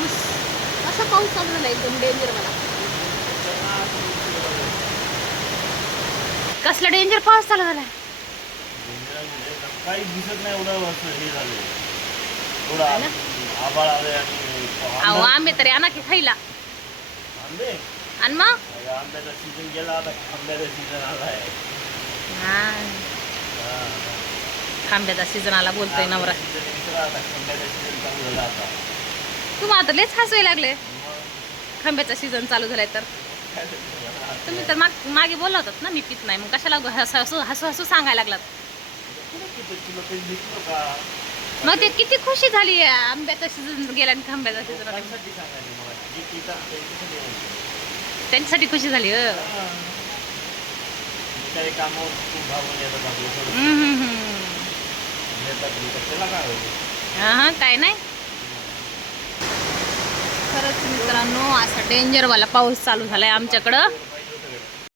पाऊस? असा पाऊस चालू झाला एकदम डेंजर मला कसला डेंजर पाऊस चालू झाला? काही दिसत नाही एवढं असं हे झालं. थोडं है ना? आबाळ आले आणि अहो आंबे- आंबे तरी आणा की खायला. आंबे? आणि मग? आंब्याचा सीझन गेला आता आंब्याचा सीझन आलाय. हा. हा. सीझन आला बोलतोय नवरा. आता आंब्याचा सीझन चालू झाला आता. तुम्हाला आता लयच हसवायला लागले खांब्याचा सीझन चालू झालाय तर काय? तुम्ही तर माग मागे बोलला होतात ना मी पित नाही मग कशाला हसू हसू हसू हसू सांगायला लागलात मग ते किती खुशी झाली आंब्याचा सीझन गेला आणि खांब्याचा सीझन त्यांच्यासाठी खुशी झाली. हा. मी काही मित्रांनो असा डेंजरवाला पाऊस चालू झाला आहे आमच्याकडं.